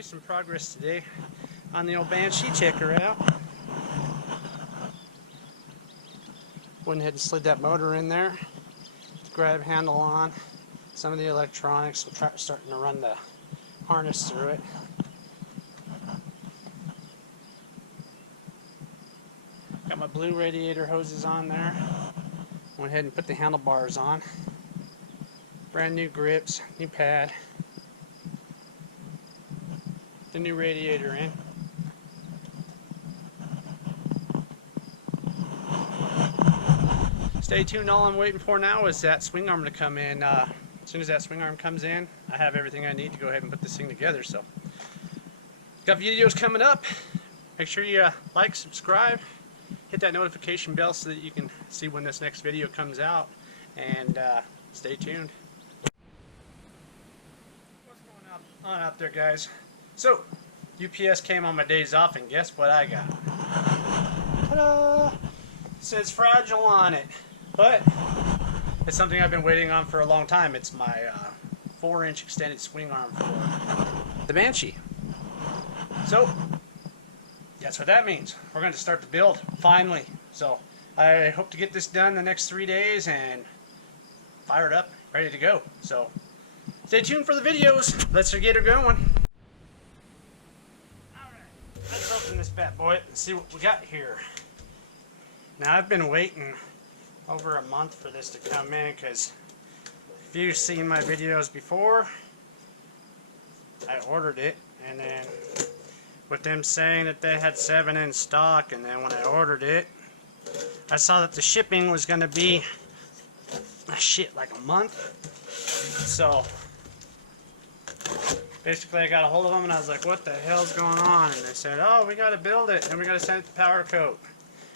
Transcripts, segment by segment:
Made some progress today on the old Banshee. Check her out. Went ahead and slid that motor in there. Grab handle on. Some of the electronics. We're starting to run the harness through it. Got my blue radiator hoses on there. Went ahead and put the handlebars on. Brand new grips, new pad. The new radiator in. Stay tuned. All I'm waiting for now is that swing arm to come in. As soon as that swing arm comes in, I have everything I need to go ahead and put this thing together. So, got videos coming up. Make sure you like, subscribe, hit that notification bell so that you can see when this next video comes out. And stay tuned. What's going on out there, guys? So, UPS came on my days off, and guess what I got? Ta-da! It says fragile on it, but it's something I've been waiting on for a long time. It's my 4-inch extended swing arm for the Banshee. So, that's what that means. We're going to start the build, finally. So, I hope to get this done the next 3 days and fire it up, ready to go. So, stay tuned for the videos. Let's get her going. Let's open this bad boy and see what we got here. Now, I've been waiting over a month for this to come in because if you've seen my videos before, I ordered it, and then with them saying that they had 7 in stock, and then when I ordered it, I saw that the shipping was going to be like a month. So basically, I got a hold of them and I was like, what the hell's going on? And they said, oh, we got to build it and we got to send it to Powder Coat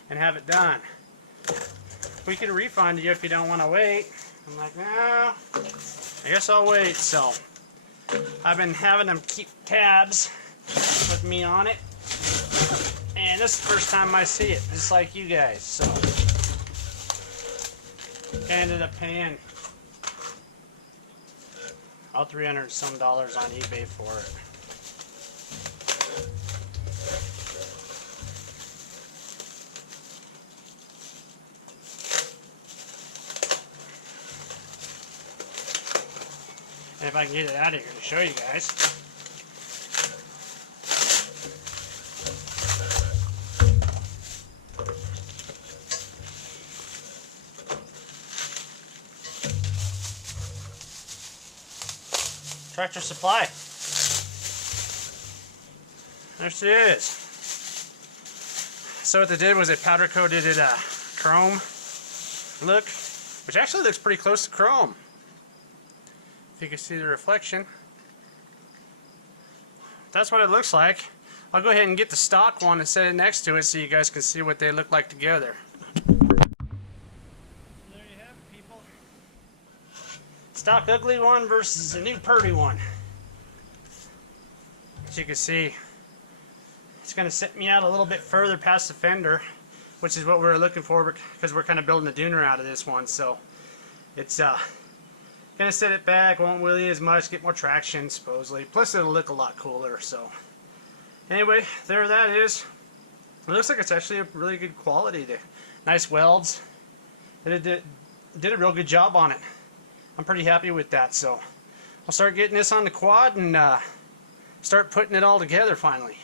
and have it done. We can refund you if you don't want to wait. I'm like, no, I guess I'll wait. So I've been having them keep tabs with me on it. And this is the first time I see it, just like you guys. So I ended up paying all $300 some on eBay for it. And if I can get it out of here to show you guys. Tractor Supply. There she is. So what they did was they powder coated it chrome look, which actually looks pretty close to chrome. If you can see the reflection. That's what it looks like. I'll go ahead and get the stock one and set it next to it so you guys can see what they look like together. Stock ugly one versus the new purty one. As you can see, it's going to set me out a little bit further past the fender, which is what we were looking for because we're kind of building a dooner out of this one. So it's going to set it back, won't wheelie as much, get more traction supposedly. Plus it'll look a lot cooler. So anyway, there that is. It looks like it's actually a really good quality there. Nice welds. It did a real good job on it. I'm pretty happy with that, so I'll start getting this on the quad and start putting it all together finally.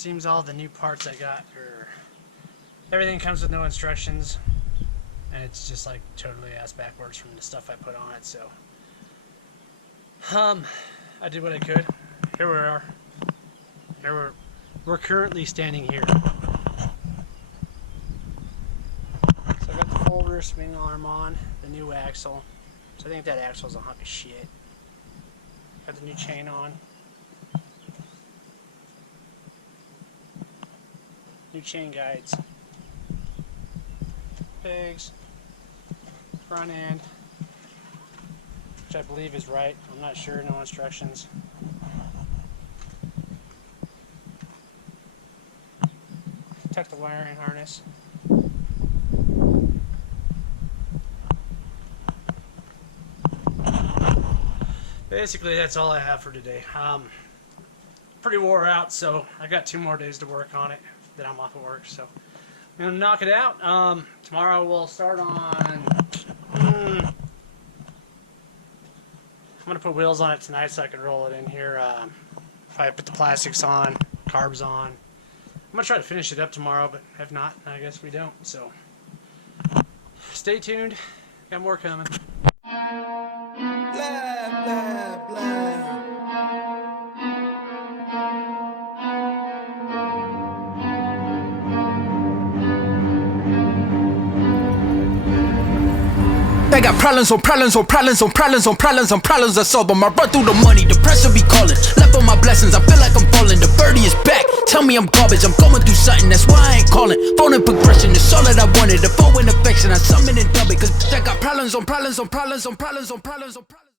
Seems all the new parts I got are, everything comes with no instructions, and it's just like totally ass backwards from the stuff I put on it. So I did what I could. Here we are. We're currently standing here. So I got the full rear swing arm on, the new axle. So I think that axle's a hunk of shit. Got the new chain on. New chain guides. Pegs. Front end. Which I believe is right. I'm not sure, no instructions. Tuck the wiring harness. Basically, that's all I have for today. Pretty wore out, so I got 2 more days to work on it. Then I'm off of work, so I'm gonna knock it out. Tomorrow we'll start on. I'm gonna put wheels on it tonight so I can roll it in here. If I put the plastics on, carbs on, I'm gonna try to finish it up tomorrow. But if not, I guess we don't. So stay tuned. Got more coming. Blah, blah, blah. I got problems on problems on problems on problems on problems on problems I solve them. I run through the money, the pressure be calling. Left on my blessings, I feel like I'm falling. The birdie is back, tell me I'm garbage. I'm going through something, that's why I ain't calling. Phone and progression, it's all that I wanted. The phone and affection, I summon and dub it. Cause I got problems on problems on problems on problems on problems on problems.